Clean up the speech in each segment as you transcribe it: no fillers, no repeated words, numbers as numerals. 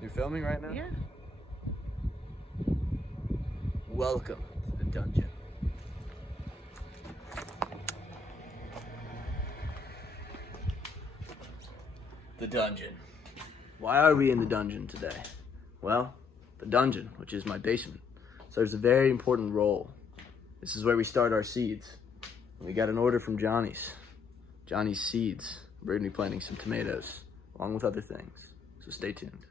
You're filming right now? Yeah. Welcome to the dungeon. The dungeon. Why are we in the dungeon today? Well, the dungeon, which is my basement, serves a very important role. This is where we start our seeds. We got an order from Johnny's Seeds. We're gonna be planting some tomatoes, along with other things. So stay tuned.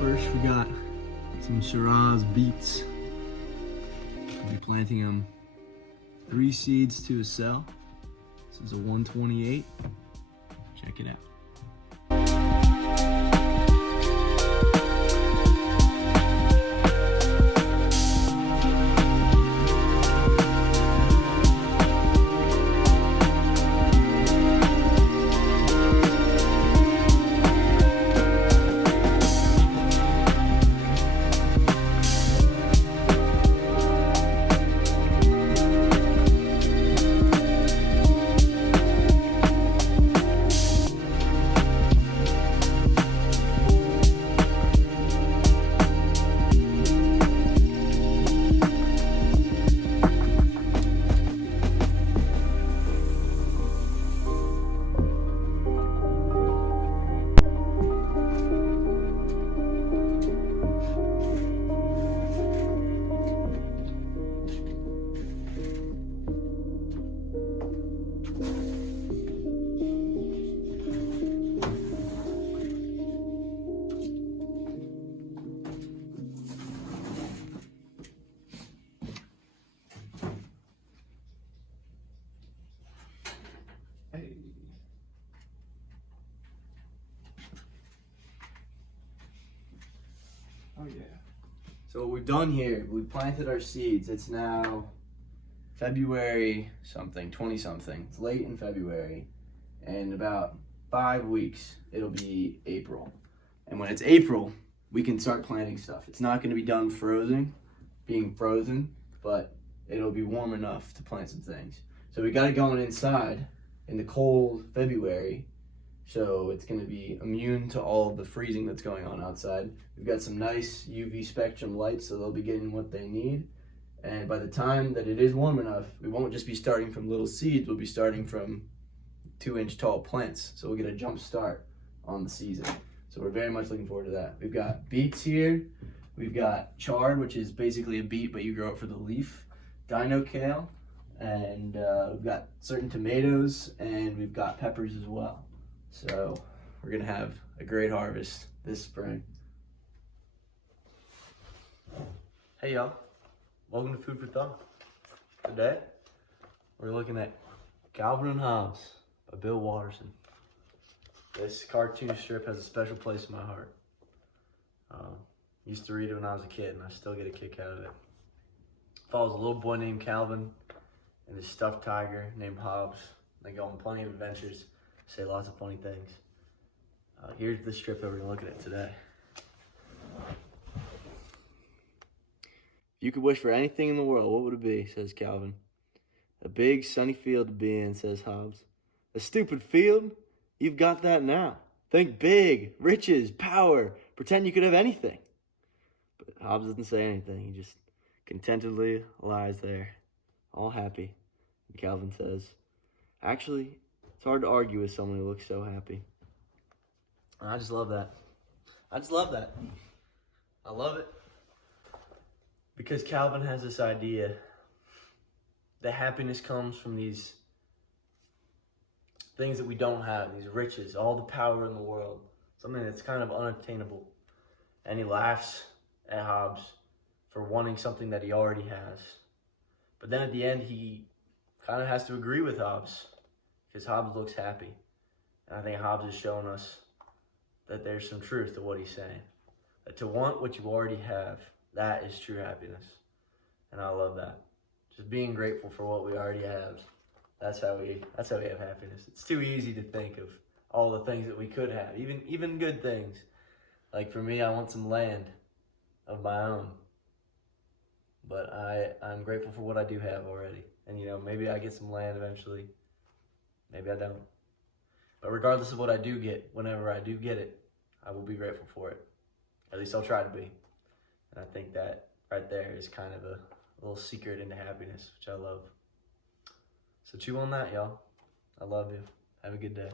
First, we got some Shiraz beets. I'll be planting them 3 seeds to a cell. This is a 128. Check it out. Oh yeah. So what we've done here, we planted our seeds. It's now February something, 20 something. It's late in February. And in about 5 weeks, it'll be April. And when it's April, we can start planting stuff. It's not gonna be done being frozen, but it'll be warm enough to plant some things. So we got it going inside in the cold February. So it's going to be immune to all of the freezing that's going on outside. We've got some nice UV spectrum lights, so they'll be getting what they need. And by the time that it is warm enough, we won't just be starting from little seeds, we'll be starting from 2-inch tall plants. So we'll get a jump start on the season. So we're very much looking forward to that. We've got beets here. We've got chard, which is basically a beet, but you grow it for the leaf. Dino kale. And we've got certain tomatoes, and we've got peppers as well. So we're gonna have a great harvest this spring. Hey y'all, welcome to Food for Thought. Today, we're looking at Clavin and Hobbes by Bill Watterson. This cartoon strip has a special place in my heart. Used to read it when I was a kid, and I still get a kick out of it. Follows a little boy named Clavin and his stuffed tiger named Hobbes. They go on plenty of adventures, say lots of funny things. Here's the strip that we're gonna look at today. If you could wish for anything in the world, what would it be, says Clavin. A big sunny field to be in, says Hobbes. A stupid field? You've got that now. Think big, riches, power, pretend you could have anything. But Hobbes doesn't say anything, he just contentedly lies there, all happy. And Clavin says, actually, it's hard to argue with someone who looks so happy. And I just love that. I love it. Because Clavin has this idea that happiness comes from these things that we don't have, these riches, all the power in the world, something that's kind of unattainable. And he laughs at Hobbes for wanting something that he already has. But then at the end, he kind of has to agree with Hobbes because Hobbes looks happy. And I think Hobbes is showing us that there's some truth to what he's saying. That to want what you already have, that is true happiness. And I love that. Just being grateful for what we already have. That's how we have happiness. It's too easy to think of all the things that we could have, even good things. Like for me, I want some land of my own. But I'm grateful for what I do have already. And maybe I get some land eventually. Maybe I don't. But regardless of what I do get, whenever I do get it, I will be grateful for it. At least I'll try to be. And I think that right there is kind of a little secret into happiness, which I love. So chew on that, y'all. I love you. Have a good day.